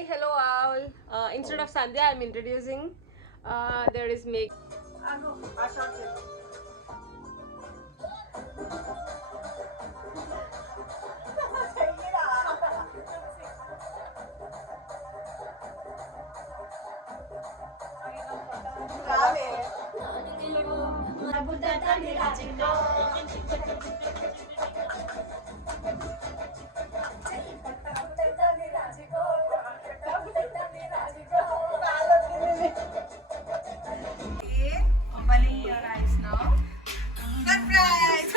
Hi, hello all. Instead of Sandhya, I'm introducing. There is Meg. Opening your eyes now. Surprise!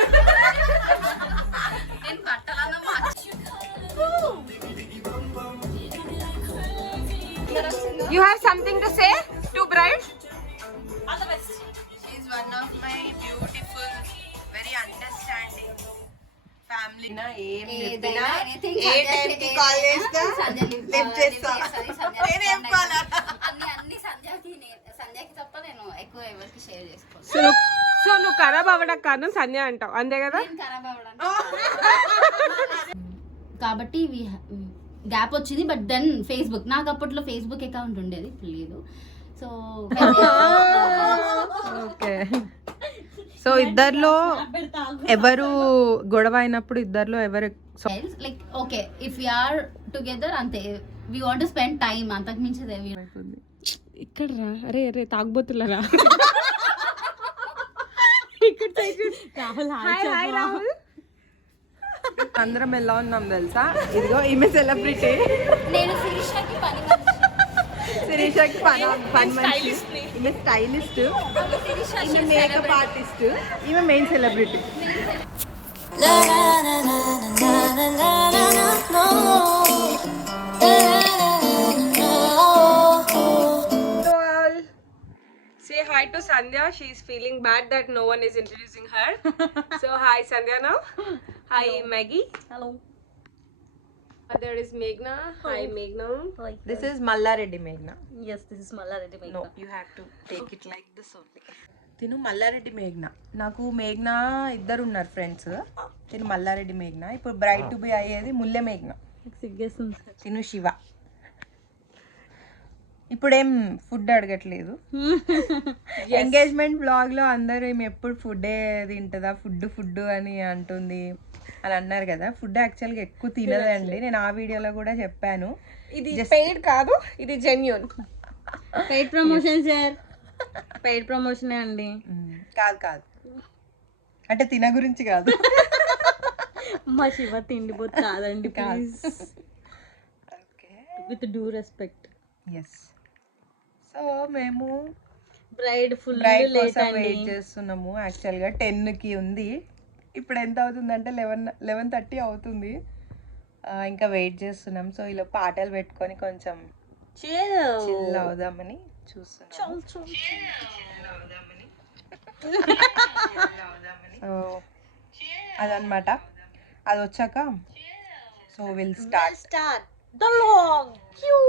You have something to say to bride? All the best. She's one of my beautiful, very understanding family. నా ఏం చెప్పినా ఏ టైంకి call చేస్తా lift చేస్తా. నేనేం call అన్ని సంధ్యకి తప్ప నేను ఎక్కువ ఎవరికి షేర్ చేసుకోను. సో నువ్వు ఖరాబ్ అవ్వడం కారణం సంధ్య అంటావు అంతే కదా? ఖరాబ్ అవ్వడం కాబట్టి గ్యాప్ వచ్చింది. బట్ దెన్ ఫేస్బుక్, నాకు అప్పట్లో ఫేస్బుక్ అకౌంట్ ఉండేది, ఇప్పుడు లేదు. So okay. సో ఇద్దర్లో ఎవరు గొడవ అయినప్పుడు ఇద్దర్లో ఎవరు like okay if you are together అంతే, we want to spend time, అంతకు మించిది ఏమి ఇక్కడ రా. అరే అరే తాగుబోతులరా. రాహుల్ అందరం ఎలా ఉన్నాం తెలుసా? ఇదిగో ఈమె సెలబ్రిటీ, నేను శిరీషకి శిరీషకి పని మనిషి, ఈమె స్టైలిస్ట్, ఈమె మేకప్ ఆర్టిస్ట్, ఈమె main celebrity. Say hi to Sandhya. She is feeling bad that no one is introducing her. So hi Sandhya now. Hi Maggie. Hello. There is Meghna. Hi Meghna. This is Mallareddy మేఘ్నా. Yes, this is Mallareddy Meghna. No, you have to take it like this only. తిను మల్లారెడ్డి మేఘ్నా. నాకు మేఘ్నా ఇద్దరు ఉన్నారు friends. తిను మల్లారెడ్డి మేఘ్నా. ఇప్పుడు braid to be అయ్యేది ముల్లె మేఘ్నా. తిను శివ. ఇప్పుడేం ఫుడ్ అడగట్లేదు. ఎంగేజ్మెంట్ బ్లాగ్ లో అందరూ ఏమి ఎప్పుడు ఫుడ్ తింటుందా, ఫుడ్ అని అంటుంది అని అన్నారు కదా. ఫుడ్ యాక్చువల్గా ఎక్కువ తినదండి. నేను ఆ వీడియోలో కూడా చెప్పాను. ఇది పెయిడ్ కాదు, ఇది genuine. Paid promotion sir, paid ప్రమోషనే అండి. కాదు అంటే తిన గురించి కాదు. మా శివ తిండిపోతు కాదండి, please. With due respect. Yes. So మేము బ్రైడ్ ఫుల్ బ్రైడ్ లేట్ కోసం అండి. వెయిట్ చేస్తున్నాము. యాక్చువల్గా 10కి ఉంది. ఇప్పుడు ఎంత అవుతుందంటే 11:30 అవుతుంది. ఇంకా వెయిట్ చేస్తున్నాం. సో ఇలా పాటలు పెట్టుకొని కొంచెం చిల్ అవుదామని చూస్తున్నాం. సో అదనమాట. అది వచ్చాక so will start the long queue.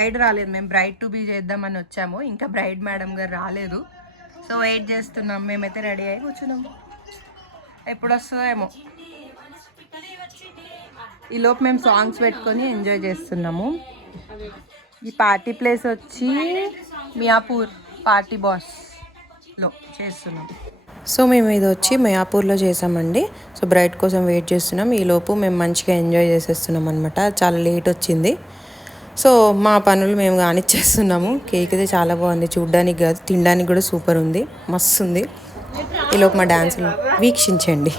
Bride రాలేదు. మేము బ్రైడ్ టు బీ చేద్దామని వచ్చాము. ఇంకా బ్రైడ్ మేడం గారు రాలేదు. సో వెయిట్ చేస్తున్నాం. మేమైతే రెడీ అయ్యి కూర్చున్నాము. ఎప్పుడు వస్తుందో ఏమో. ఈలోపు మేము సాంగ్స్ పెట్టుకొని ఎంజాయ్ చేస్తున్నాము. ఈ పార్టీ ప్లేస్ వచ్చి మియాపూర్ పార్టీ బాస్లో చేస్తున్నాం. సో మేము ఇది వచ్చి మియాపూర్లో చేసామండి. సో బ్రైడ్ కోసం వెయిట్ చేస్తున్నాం. ఈలోపు మేము మంచిగా ఎంజాయ్ చేసేస్తున్నాం అనమాట. చాలా లేట్ వచ్చింది. సో మా పనులు మేము కానిచ్చేస్తున్నాము. కేక్ అయితే చాలా బాగుంది, చూడ్డానికి కాదు తినడానికి కూడా సూపర్ ఉంది, మస్తు ఉంది. ఈలోపు మా డాన్సులు వీక్షించండి.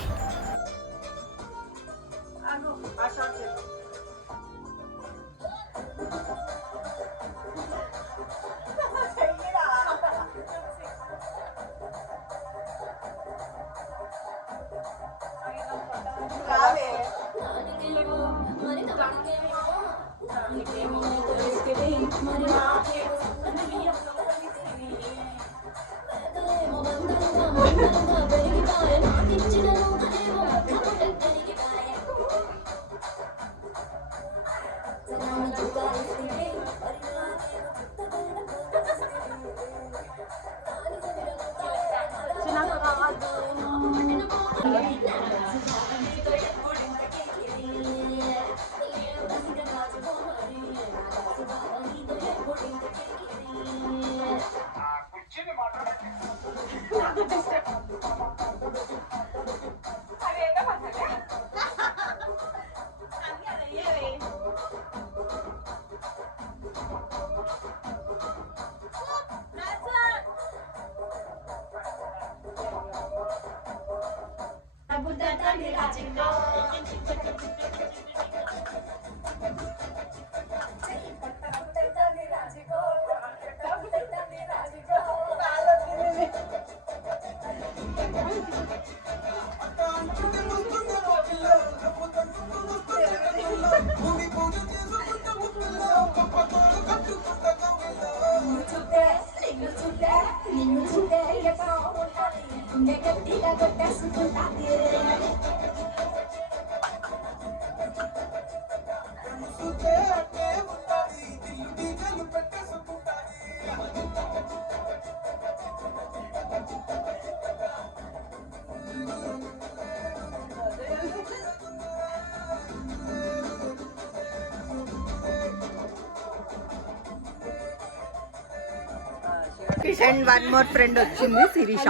అండ్ వన్ మోర్ ఫ్రెండ్ వచ్చింది శిరీష.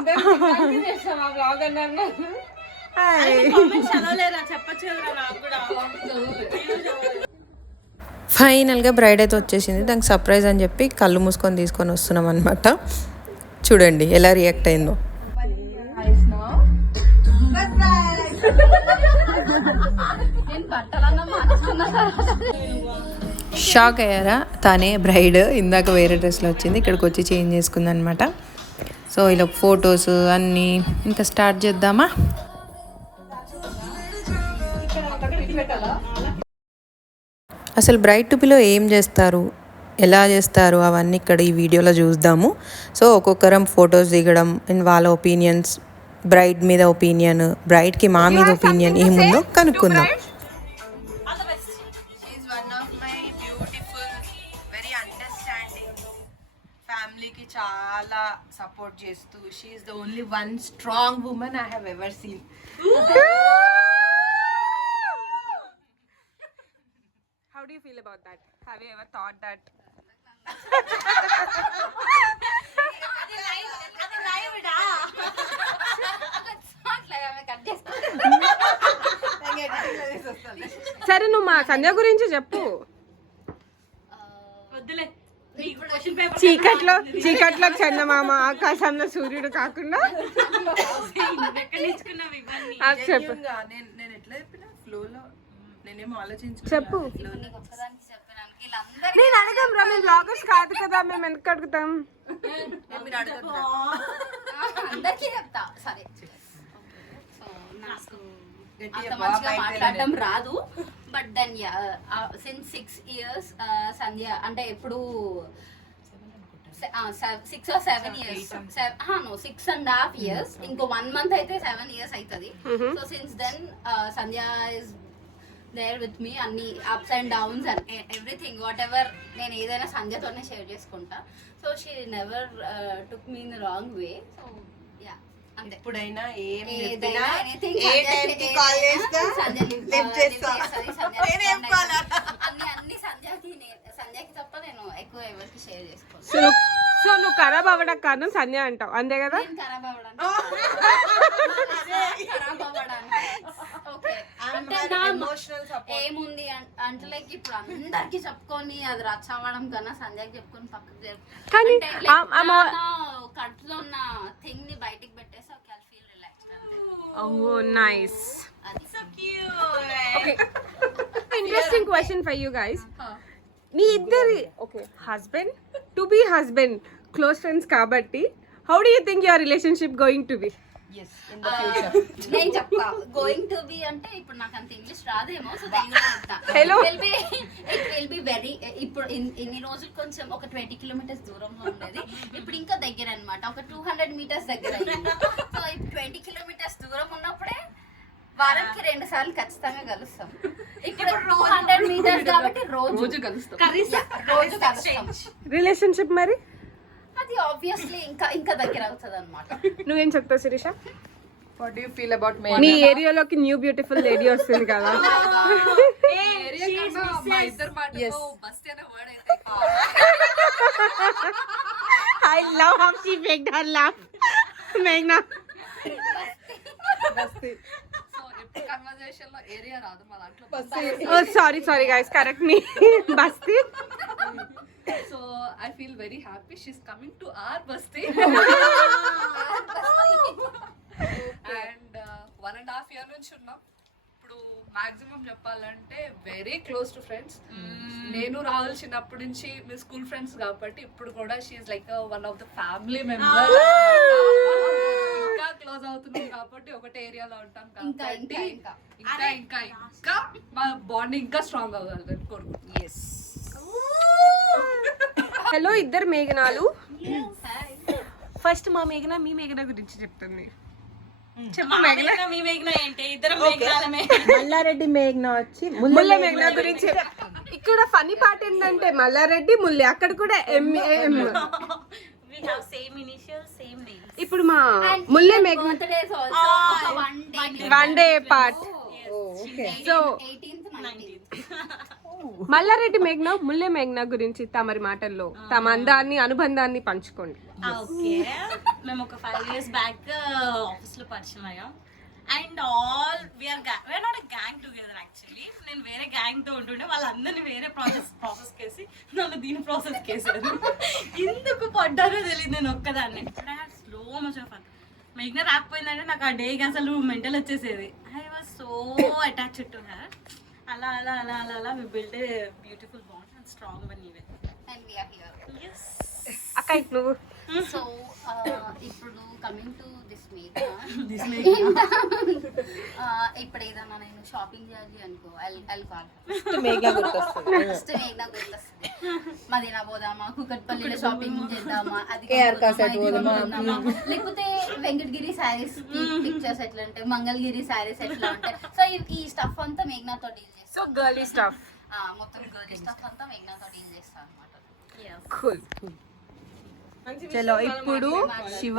ఫైనల్గా బ్రైడ్ అయితే వచ్చేసింది. దానికి సర్ప్రైజ్ అని చెప్పి కళ్ళు మూసుకొని తీసుకొని వస్తున్నాం అనమాట. చూడండి ఎలా రియాక్ట్ అయిందో. షాక్ అయ్యారా? తనే బ్రైడ్ ఇందాక వేరే డ్రెస్లో వచ్చింది, ఇక్కడికి వచ్చి చేంజ్ చేసుకుంది అనమాట. సో ఇలా ఫొటోస్ అన్నీ ఇంకా స్టార్ట్ చేద్దామా? అసలు బ్రైడ్ టు బిలో ఏం చేస్తారు, ఎలా చేస్తారు అవన్నీ ఇక్కడ ఈ వీడియోలో చూద్దాము. సో ఒక్కొక్కరం ఫొటోస్ దిగడం అండ్ వాళ్ళ ఒపీనియన్స్, బ్రైడ్ మీద ఒపీనియన్, బ్రైడ్కి మా మీద ఒపీనియన్ ఏముందో కనుక్కుందాం. ఫ్యామిలీకి చాలా సపోర్ట్ చేస్తూ, she is the only one strong woman I have ever seen. How do you feel about that? Have you ever thought that? సరే నువ్వు మా సంధ్య గురించి చెప్పు. చీకట్లో చందమామ, ఆకాశంలో సూర్యుడు కాకుండా చెప్పు. నేను ఎట్లా చెప్పిన ఫ్లోలో నేనేమో ఆలోచించు చెప్పు. నేను అడగం రా, మేము బ్లాగర్స్ కాదు కదా, మేము ఎందుకు అడుగుతాం? మీరు అడగదు. అందరికీ చెప్తా. సరే, నాకు అంత మంచిగా మాట్లాడడం రాదు. బట్ దెన్ సిన్స్ 6 years సంధ్య అంటే ఎప్పుడు 6 or 7 years, 6.5 years. ఇంకో 1 month అయితే 7 years అవుతుంది. So since then Sandhya is there with me. అన్ని ups and downs and everything whatever నేను ఏదైనా సంధ్యతోనే షేర్ చేసుకుంటా. So she never took me in the wrong way. So yeah, అంతే. ఎప్పుడైనా అన్ని సంధ్యకి తప్ప నేను ఎక్కువ ఎవరికి షేర్ చేసుకోను. సో నువ్వు ఖరాబ్ అవ్వడానికి కారణం సంధ్య అంటావు, అంతే కదా? ఖరాబ్ అవ్వడానికి ఏముంది అంటే లైక్ ఇప్పుడు అందరికి చెప్పుకొని అది రచ్చ అవ్వడం కన్నా సంధ్యకి చెప్పుకొని పక్కకు కడుపులో ఉన్న థింగ్ ని బయటికి పెట్టేసి ఒక feel relax. Oh, nice. Okay. Interesting question for you guys. మీ ఇద్దరి husband to be husband close friends కాబట్టి how do you think your relationship going to be? నేను చెప్తా. గోయింగ్ టు బి అంటే ఇప్పుడు నాకు అంత ఇంగ్లీష్ రాదేమో, సో తెలుగులో చెప్తా. ఇట్ విల్ బి వెరీ, ఇప్పుడు ఇన్ని రోజులు కొంచెం ఒక 20 kilometers దూరంలో ఉండేది, ఇప్పుడు ఇంకా దగ్గర అన్నమాట. ఒక 200 meters దగ్గర. సో ఇప్పుడు 20 kilometers దూరం ఉన్నప్పుడే వారానికి 2 సార్లు ఖచ్చితంగా కలుస్తాం. ఇప్పుడు 200 meters కాబట్టి రోజు కలుస్తాం. రిలేషన్షిప్ మరి అది ఆబ్వియస్లీ ఇంకా దగ్గర అవుతుంది అనమాట. నువ్వేం చెప్తావు Sirisha? What do you feel about me? నీ ఏరియాలోకి న్యూ బ్యూటిఫుల్ లేడీ వస్తుంది కదా. I love how she made her laugh. Meghna. Oh, sorry guys, correct me. Basti. So I feel very happy she's coming to our Basti. And 1.5 years nunchi unnam. ఇప్పుడు maximum చెప్పాలంటే very close to friends. నేను రాహుల్ చిన్నప్పటి నుంచి మీ school friends కాబట్టి ఇప్పుడు కూడా she's like one of the family member. ఇంకా close అవుతున్నాం కాబట్టి ఒకటే ఏరియాలో ఉంటాం కాబట్టి ఇంకా మా బాండింగ్ ఇంకా స్ట్రాంగ్ అవ్వాలని కోరుకుంటున్నాం. హలో ఇద్దరు మేఘనాలు. ఫస్ట్ మా మేఘన మీ మేఘన గురించి చెప్తుంది. చెప్పు మేఘన. మీ మేఘన ఏంటి? ఇద్దరం మేఘనాలమే. మల్లారెడ్డి మేఘన వచ్చి ముల్ల మేఘన గురించి. ఇక్కడ ఫనీ పార్ట్ ఏంటంటే మల్లారెడ్డి ముల్లి, అక్కడ కూడా MAM. We have same initials, same names. ఇప్పుడు మా ముల్లె మేఘన Birthdays also ఒక one day part. So 18th 19th. Mallareddy మేఘన ముల్లె మేఘన గురించి తమరి మాటల్లో తమ అందాన్ని అనుబంధాన్ని పంచుకోండి. ఓకే, మేము ఒక 5 years బ్యాక్ ఆఫీస్ లో పరిచయం అయ్యాం. And all we are not a gang together actually. నేను వేరే గ్యాంగ్ తో ఉంటుండే, వాళ్ళందరినీ వేరే ప్రాసెస్ కేసి నన్ను దీని ప్రాసెస్ కేసారు. ఎందుకు పడ్డారో తెలియదు, నేను ఒక్కదాన్ని. So much of fun. మేఘన రాకపోయిందంటే నాకు ఆ డేకి అసలు మెంటల్ వచ్చేసేది. I was so attached to her. అలా అలా అలా అలా అలా we build a beautiful bond and strong one even. And we are here. అక్క నువ్వు So ఇప్పుడు కమింగ్ టు దిస్ ఇప్పుడు ఏదన్నా నేను షాపింగ్ చేయాలి అనుకో ఐల్ కాల్ మేఘన గుర్తొస్తుంది. ఫస్ట్ మేఘనా గుర్తొస్తుంది. మదీనా పోదామా, కుకట్పల్లిలో షాపింగ్ చేద్దామా, అది KR కాసెట్ పోదామా, లేకపోతే వెంకటగిరి శారీస్ పిక్చర్స్ ఎట్లా ఉంటాయి, మంగళగిరి శారీస్ ఎట్లా ఉంటాయి. సో ఈ స్టఫ్ అంతా మేఘనాతో డీల్ చేస్తాను. So girly stuff. మొత్తం గర్ల్ స్టఫ్ అంతా మేఘనాతో డీల్ చేస్తాను అనమాట. కూల్. చలో ఇప్పుడు శివ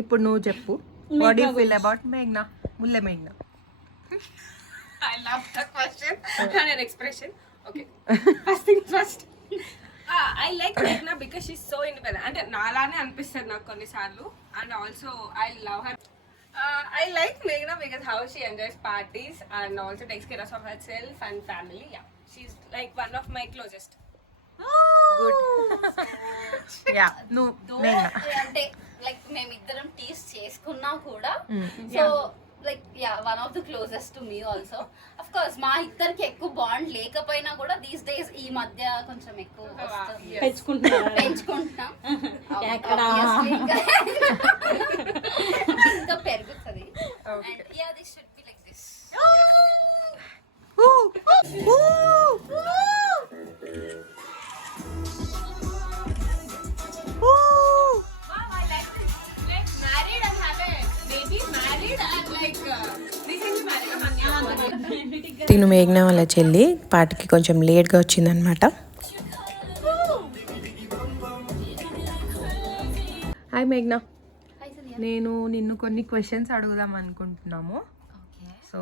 ఇప్పుడు నువ్వు చెప్పు. వాట్ యు ఫీల్ అబౌట్ మేఘ్నా, ముల్లె మేఘ్నా? I love the question and an expression. Okay. First thing first. I like Meghna because she's so independent. అంటే నాలానే అనిపిస్తుంది నాకు కొన్నిసార్లు. And also I love her. I like Meghna because how she enjoys parties and also takes care of herself and family. Yeah. She's like one of my closest. Yeah నువ్వు మేఘ్నా. అంటే like మేమిద్దరం teas చేసుకున్నా కూడా so like yeah one of the closest to me also. Of course మా ఇద్దరికి ఎక్కువ bond లేకపోయినా కూడా దీస్ డేస్ ఈ మధ్య కొంచెం ఎక్కువ వస్తుంది. పెంచుకుంటున్నాం. Obviously ఇంకా పెరుగుతుంది. And yeah this should be like this. తిను మేఘ్నా వాళ్ళ చెల్లి పాటకి కొంచెం లేట్గా వచ్చిందనమాట. హాయ్ మేఘ్నా, నేను నిన్ను కొన్ని క్వశ్చన్స్ అడుగుదాం అనుకుంటున్నాము. సో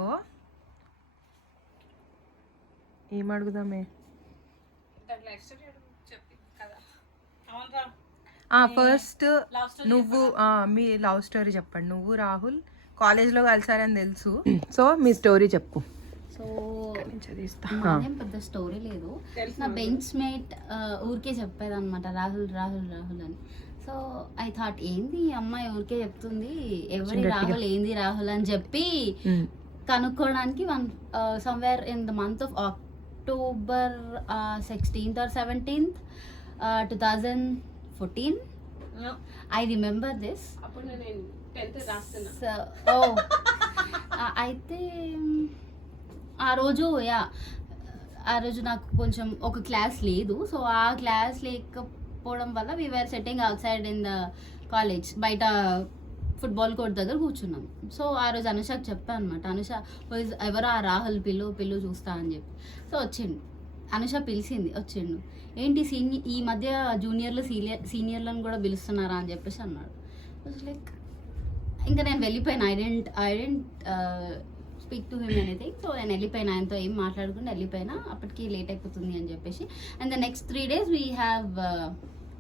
ఏం అడుగుదామే? ఫస్ట్ నువ్వు మీ లవ్ స్టోరీ చెప్పండి. నువ్వు రాహుల్ కాలేజ్లో కలిసారని తెలుసు, సో మీ స్టోరీ చెప్పు. సో నాదేం పెద్ద స్టోరీ లేదు. నా బెంచ్ మేట్ ఊరికే చెప్పేది అనమాట, రాహుల్ రాహుల్ రాహుల్ అని. సో ఐ థాట్ ఏంది ఈ అమ్మాయి ఊరికే చెప్తుంది, ఎవరి రాహుల్ ఏంది రాహుల్ అని చెప్పి కనుక్కోవడానికి somewhere in the month of October 16th or 17th 2014. I remember this. అప్పుడు నేను 10th రాస్తున్నా. So అయితే ఆ రోజు నాకు కొంచెం ఒక క్లాస్ లేదు. సో ఆ క్లాస్ లేకపోవడం వల్ల we are setting outside in the college, బయట ఫుట్బాల్ కోర్ట్ దగ్గర కూర్చున్నాం. సో ఆ రోజు అనుషకి చెప్పాను అనమాట, అనుష ఎవరో ఆ రాహుల్ పిల్లు చూస్తా అని చెప్పి. సో వచ్చిండు, అనుష పిలిచింది, వచ్చిండు. ఏంటి ఈ మధ్య జూనియర్లు సీనియర్లను కూడా పిలుస్తున్నారా అని చెప్పేసి అన్నాడు. లైక్ ఇంకా నేను వెళ్ళిపోయాను. I dent speak to him anything. So నేను వెళ్ళిపోయినా, ఆయనతో ఏం మాట్లాడకుండా వెళ్ళిపోయినా. అప్పటికి లేట్ అయిపోతుంది అని చెప్పేసి. And the next 3 days we have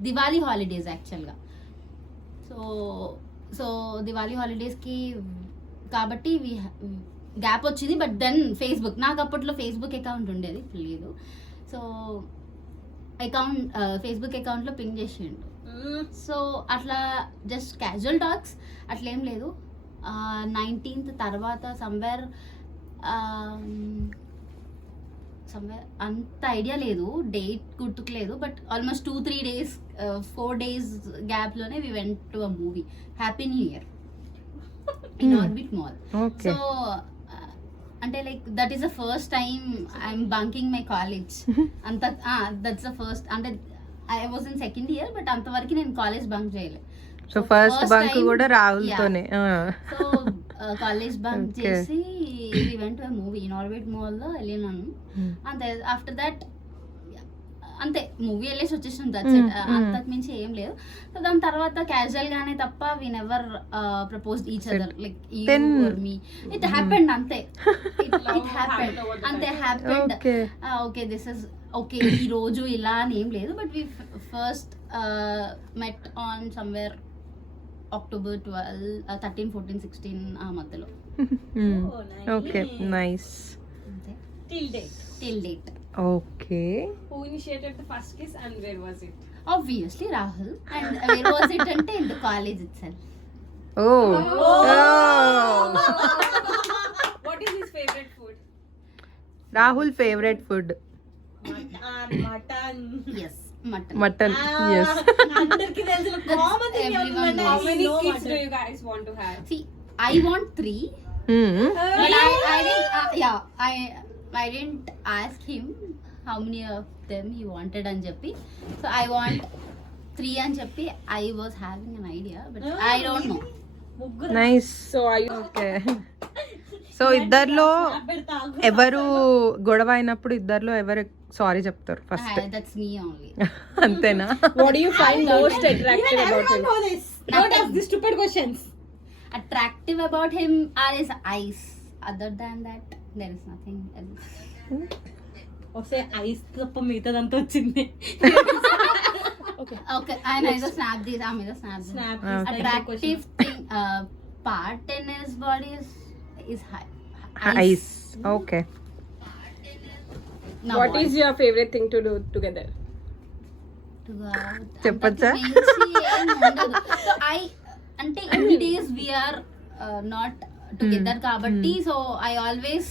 Diwali holidays యాక్చువల్గా. సో దివాళీ హాలిడేస్కి కాబట్టి గ్యాప్ వచ్చింది. బట్ దెన్ ఫేస్బుక్, నాకు అప్పట్లో ఫేస్బుక్ అకౌంట్ ఉండేది, లేదు. సో ఫేస్బుక్ అకౌంట్లో పింగ్ చేసిండు, సో అట్లా జస్ట్ క్యాజువల్ టాక్స్ అట్లా ఏం లేదు. 19th తర్వాత సమ్వేర్ అంత ఐడియా లేదు, డేట్ గుర్తుకులేదు, బట్ ఆల్మోస్ట్ 2-3 days 4 days గ్యాప్లోనే we went to a movie happy new year in orbit mall. Okay. So అంటే like that is the first time I'm bunking my college. అంత that's the first, అంటే I was in second year but అంతవరకు నేను college bunk చేయలేదు. So first bunk కూడా రాహుల్ తోనే. So college bunk చేసి we went to movie in orbit mall లో వెళ్ళినాను. అంతే, ఆఫ్టర్ దట్ అంతే మూవీ వెళ్ళేసి వచ్చేసాం. అంతకు మించి ఏం లేదు. సో దాని తర్వాత క్యాజువల్ గానే తప్ప we never proposed each other like you are me. It happened అంతే, ఇట్ హ్యాపెండ్ అంతే, happened. Okay this is okay ఈ రోజు ఇలా అని ఏం లేదు, but we first met on somewhere October 12, 13, 14, 16 ఆ మధ్యలో. Okay, nice. Till date. Okay. Who initiated the first kiss and where was it? Obviously Rahul. And where was it అంటే in the college itself. What is his favorite food? Rahul favourite food Mutton. Yes, mutton. Mutton. Yes. అందరికి తెలిసిన common thing Everyone How knows. many kids do you guys want to have? See, I want 3. But I didn't I didn't ask him how many of them he wanted అని చెప్పి. So I want 3 అని చెప్పి I was having an idea but I don't know. Nice. So are you okay. So ఇద్దర్లో ఎవరు గొడవ అయినప్పుడు ఇద్దర్లో ఎవరు సారీ చెప్తారు ఫస్ట్? That's me only. అంతేనా? what do you find most attractive about him? Don't ask these stupid questions. Attractive about him are his eyes. Other than that there is nothing else. ఒకసారి ice తప్ప మిగతాదంతా వచ్చింది. Okay, I either snap these. I'm either snap these. Snap Attractive thing part in his body is high. Ice. Okay. Now What is your favorite thing to do together? to go out? చెప్పొచ్చా? అంతకు మించి ఏం ఉండదు. So I అంటే ఎన్ని days we are not together కాబట్టి so I always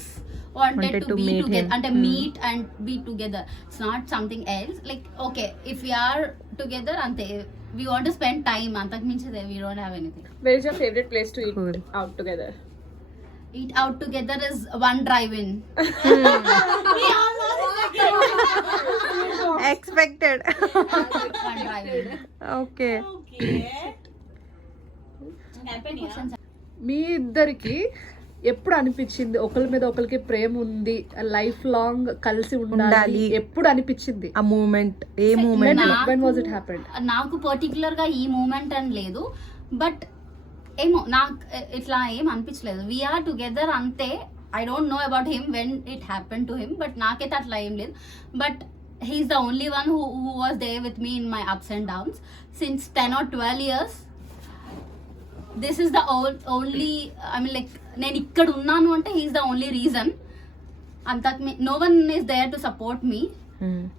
wanted to be meet together him. అంటే meet and be together. It's not something else. Like okay, if we are together ante we want to spend time. అంతకు మించి we don't have anything. Where is your favorite place to eat Cool. out together? Eat out together is one drive-in. Expected. One drive-in. Okay. మీ ఇద్దరికి ఎప్పుడు అనిపించింది ఒకరి మీద ఒకరికి ప్రేమ ఉంది, లైఫ్ లాంగ్ కలిసి ఉండాలి ఉండాలి. ఎప్పుడు అనిపించింది? ఆ మూమెంట్, ఏ moment? When was it happened? నాకు పర్టికులర్ గా ఈ మూమెంట్ అని లేదు, బట్ ఏమో నాకు ఇట్లా ఏం అనిపించలేదు. వీఆర్ టుగెదర్ అంతే. I don't know about him when it happen to him, but నాకైతే అట్లా ఏం లేదు. But he's the only one who was there with me in my ups and downs since 10 or 12 years. This is the only I mean like నేను ఇక్కడ ఉన్నాను అంటే he's the only reason. అంతకు no one is there to support me.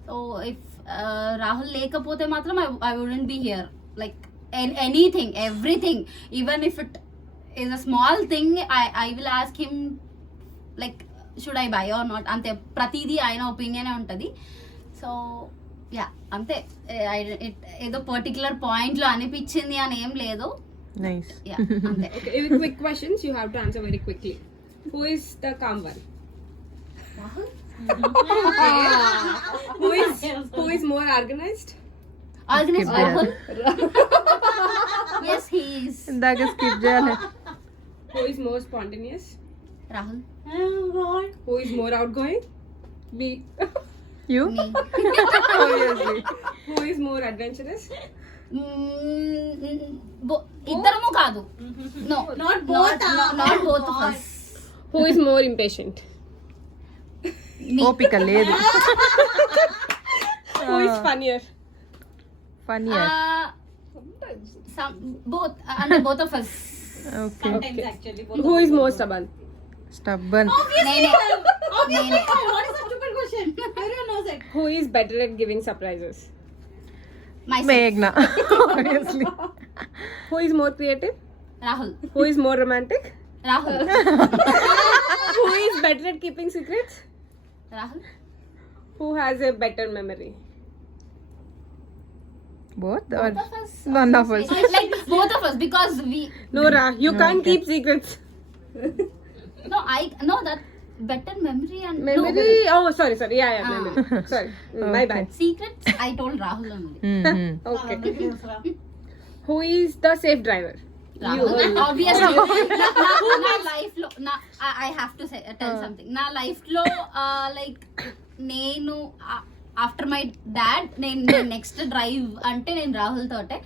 So if Rahul లేకపోతే మాత్రం I wouldn't be here. Like anything, everything, even if it is a small thing, I will ask him like should I buy or not. ante pratidi ayina opinion untadi. So yeah, ante edo particular point lo anipichindi ani em ledu. Nice. Yeah, ante. Okay, quick questions you have to answer very quickly. Who is the calm one? Who is more organized? Organized Skip Rahul. Yes, he is. ఇందాక skip చేయాలి. Who is more spontaneous? Rahul. Who is more outgoing? Me. You. Me. Obviously. Who is more adventurous? ఇద్దరము కాదు. No, Not both. not both of us. Who is more impatient? ఓపిక లేదు. Who is funnier? Funny. both of us. Okay. Actually, Who is more stubborn? Stubborn. నేనే. what is a stupid question? Everyone knows it. Who is better at giving surprises? Myself. మేఘ్నా obviously. Who is more creative? Rahul. Who is more romantic? Rahul. Who is better at keeping secrets? Rahul. Who has a better memory? Both are Both of us. None of us? Like both of us because we. Nora, you can't keep secrets. No, I know that better memory and Memory. No, Oh, sorry. Yeah, memory. Sorry, my bad. secrets. I told Rahul only. Okay. Who is the safe driver? Rahul. Obviously. Na life lo. I have to say tell something. Na life lo like నేను after my dad నేను next drive అంటే నేను రాహుల్ తోటే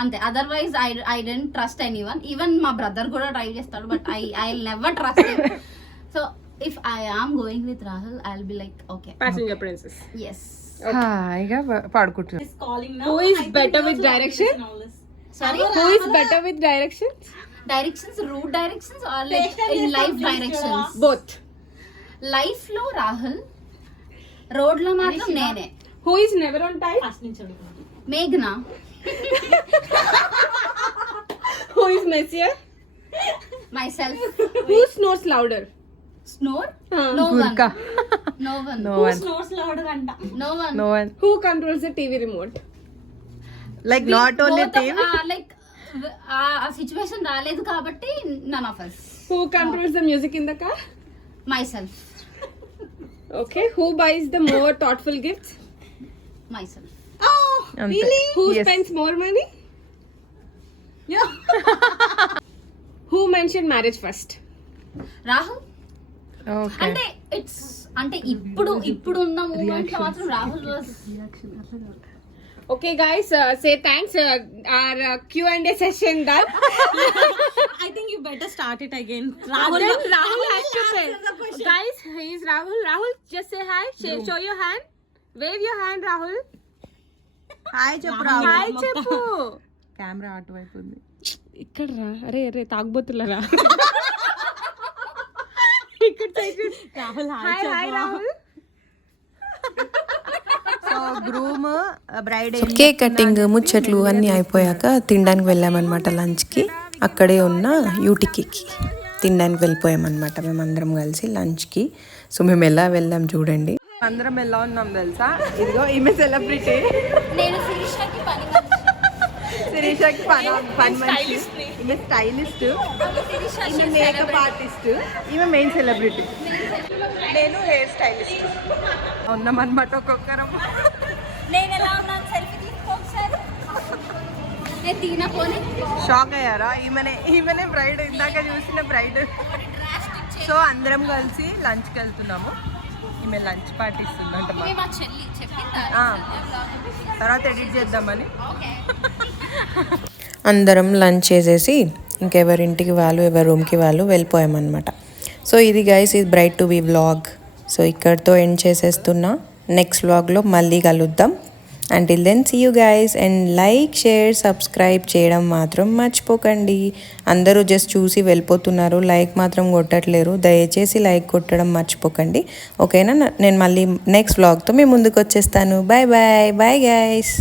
అంతే. Otherwise I don't trust anyone. Even మా brother కూడా drive చేస్తాడు but I never trust him. So if I am going with Rahul I will be like okay Passenger princess. Yes. హాయిగా పాడుకుంటున్నాం. Is calling now. Who is I better think with also direction? listen all this. Sorry Who is better with directions? Directions route directions are like in life directions. Both. Life లో Rahul, road లో మాత్రం నేనే. Who is never on time? First నుంచి అడుగుతాను. మేఘ్నా. Who is messier? Myself. Who snores louder? Snore. No one. గుర్కా. No one. No Who one. snores louder అంట. No one. No one. Who controls the TV remote? Like not only team. Like ఆ situation రాలేదు కాబట్టి none of us. Who controls the music in the car? Myself. Okay. Who buys the more thoughtful gifts? Myself. Oh, అంతే. really? Who Yes. spends more money? Yeah. Who mentioned marriage first? Rahul. Okay. అంటే it's అంటే ఇప్పుడు ఉన్న moment లో మాత్రం Rahul was. Okay, guys. Say thanks. Our Q&A session done. I think you better start it again. Rahul has to say. Guys, he is Rahul. Rahul, just say hi. Show your hand. Wave your hand, Rahul. Hi చెప్పు. Hi, చెప్పు. Camera అటువైపు ఉంది. ఇక్కడ రా. అరే తాగబోతులరా. ఇక్కడ Rahul, hi Rahul. So groom braid cake cutting ముచ్చట్లు అన్నీ అయిపోయాక తినడానికి వెళ్ళామన్నమాట లంచ్కి. అక్కడే ఉన్న యూటికి తినడానికి వెళ్ళిపోయామన్నమాట మేమందరం కలిసి లంచ్కి. సో మేము ఎలా వెళ్ళాం చూడండి. అందరం ఎలా ఉన్నాం తెలుసా? ఇదిగో ఈమె సెలబ్రిటీ. నేను శిరీషకి పని శిరీషకి పని మనిషి. ఈమె స్టైలిస్ట్. ఈమె మేకప్ ఆర్టిస్ట్. ఈమె మెయిన్ సెలబ్రిటీ. నేను హెయిర్ స్టైలిస్ట్. ఉన్నామన్నమాట ఒక్కొక్కరం. నేను ఎలా ఉన్నాను సెల్ఫీ తీసుకోసారి నేను తినపోని. షాక్ అయ్యారా? ఈమెనే బ్రైడ్, ఇందాక చూసిన బ్రైడ్. సో అందరం కలిసి లంచ్కి వెళ్తున్నాము. ఈమె లంచ్ పార్టీ ఇస్తుందంట ఇవి మా చెల్లి చెప్పిందా? తర్వాత ఎడిట్ చేద్దామని. ఓకే. అందరం లంచ్ చేసేసి ఇంకెవరింటికి వాళ్ళు ఎవరి రూమ్కి వాళ్ళు వెళ్ళిపోయామన్నమాట. సో ఇది గైస్, ఇది bride to be vlog. So ఇక్కడితో ఎండ్ చేసేస్తున్నా. నెక్స్ట్ వ్లాగ్లో మళ్ళీ కలుద్దాం. Until then see you guys. And like, share, subscribe చేయడం మాత్రం మర్చిపోకండి. అందరూ జస్ట్ చూసి వెళ్ళిపోతున్నారు, లైక్ మాత్రం కొట్టట్లేరు. దయచేసి లైక్ కొట్టడం మర్చిపోకండి, ఓకేనా? నేను మళ్ళీ నెక్స్ట్ వ్లాగ్తో మీ ముందుకు వచ్చేస్తాను. Bye bye. Bye guys.